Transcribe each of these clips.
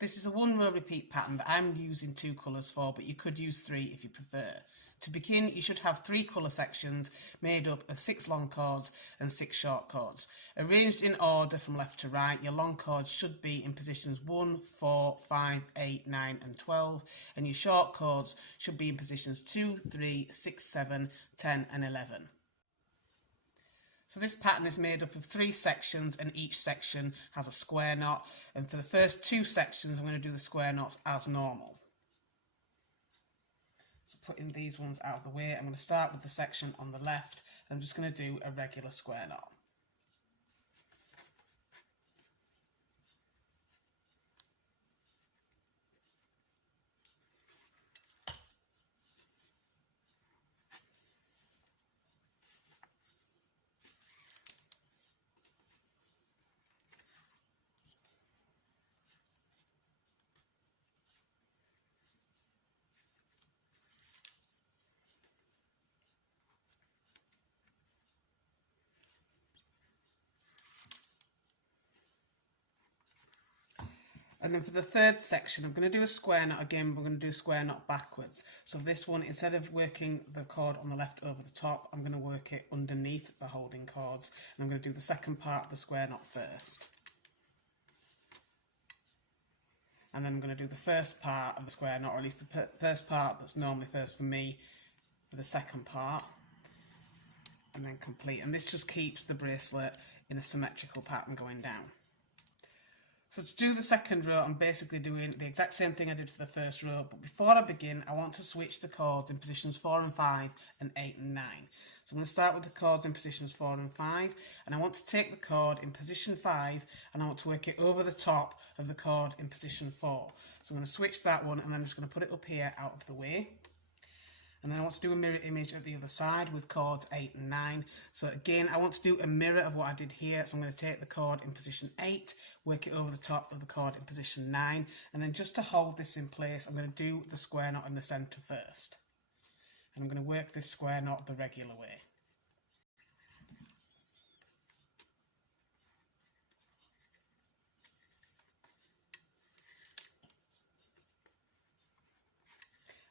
This is a 1-row repeat pattern that I'm using 2 colours for, but you could use 3 if you prefer. To begin, you should have 3 colour sections made up of 6 long cords and 6 short cords. Arranged in order from left to right, your long cords should be in positions 1, 4, 5, 8, 9 and 12, and your short cords should be in positions 2, 3, 6, 7, 10 and 11. So this pattern is made up of 3 sections and each section has a square knot, and for the first 2 sections I'm going to do the square knots as normal. So putting these ones out of the way, I'm going to start with the section on the left and I'm just going to do a regular square knot. And then for the third section, I'm going to do a square knot again, but we're going to do a square knot backwards. So this one, instead of working the cord on the left over the top, I'm going to work it underneath the holding cords. And I'm going to do the second part of the square knot first. And then I'm going to do the first part of the square knot, or at least the first part that's normally first for me, for the second part. And then complete. And this just keeps the bracelet in a symmetrical pattern going down. So to do the second row, I'm basically doing the exact same thing I did for the first row, but before I begin, I want to switch the cords in positions 4 and 5 and 8 and 9. So I'm going to start with the cords in positions 4 and 5, and I want to take the cord in position 5 and I want to work it over the top of the cord in position 4. So I'm going to switch that one and I'm just going to put it up here out of the way. And then I want to do a mirror image at the other side with cords 8 and 9. So again, I want to do a mirror of what I did here. So I'm going to take the cord in position 8, work it over the top of the cord in position 9. And then just to hold this in place, I'm going to do the square knot in the centre first. And I'm going to work this square knot the regular way.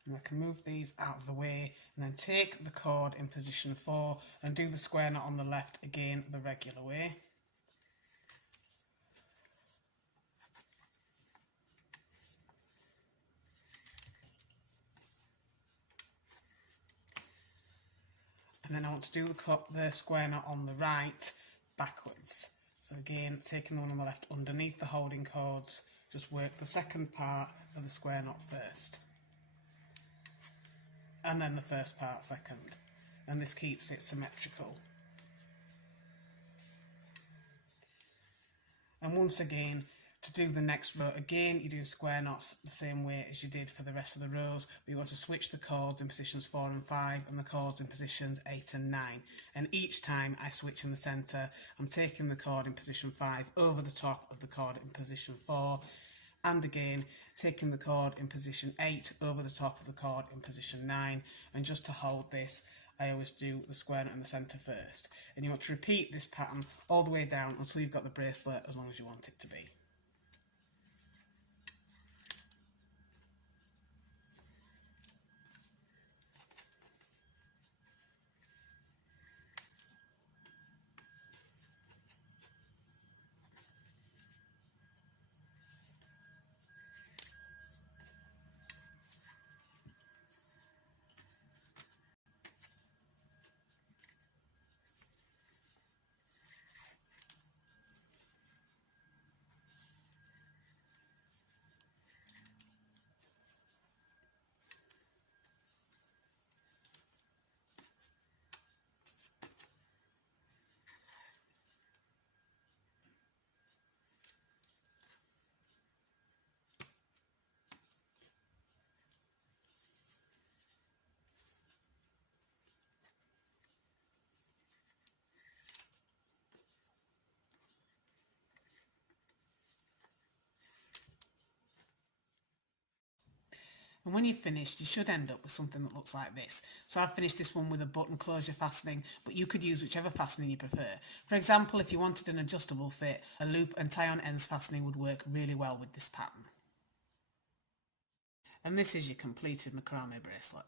And I can move these out of the way and then take the cord in position 4 and do the square knot on the left again the regular way. And then I want to do the square knot on the right backwards. So again, taking the one on the left underneath the holding cords, just work the second part of the square knot first. And then the first part second, and this keeps it symmetrical. And once again, to do the next row, again you're doing square knots the same way as you did for the rest of the rows, but you want to switch the cords in positions 4 and 5 and the cords in positions 8 and 9. And each time I switch in the centre, I'm taking the cord in position 5 over the top of the cord in position 4, and again taking the cord in position 8 over the top of the cord in position 9. And just to hold this, I always do the square knot in the centre first. And you want to repeat this pattern all the way down until you've got the bracelet as long as you want it to be. And when you've finished, you should end up with something that looks like this. So I've finished this one with a button closure fastening, but you could use whichever fastening you prefer. For example, if you wanted an adjustable fit, a loop and tie-on ends fastening would work really well with this pattern. And this is your completed macrame bracelet.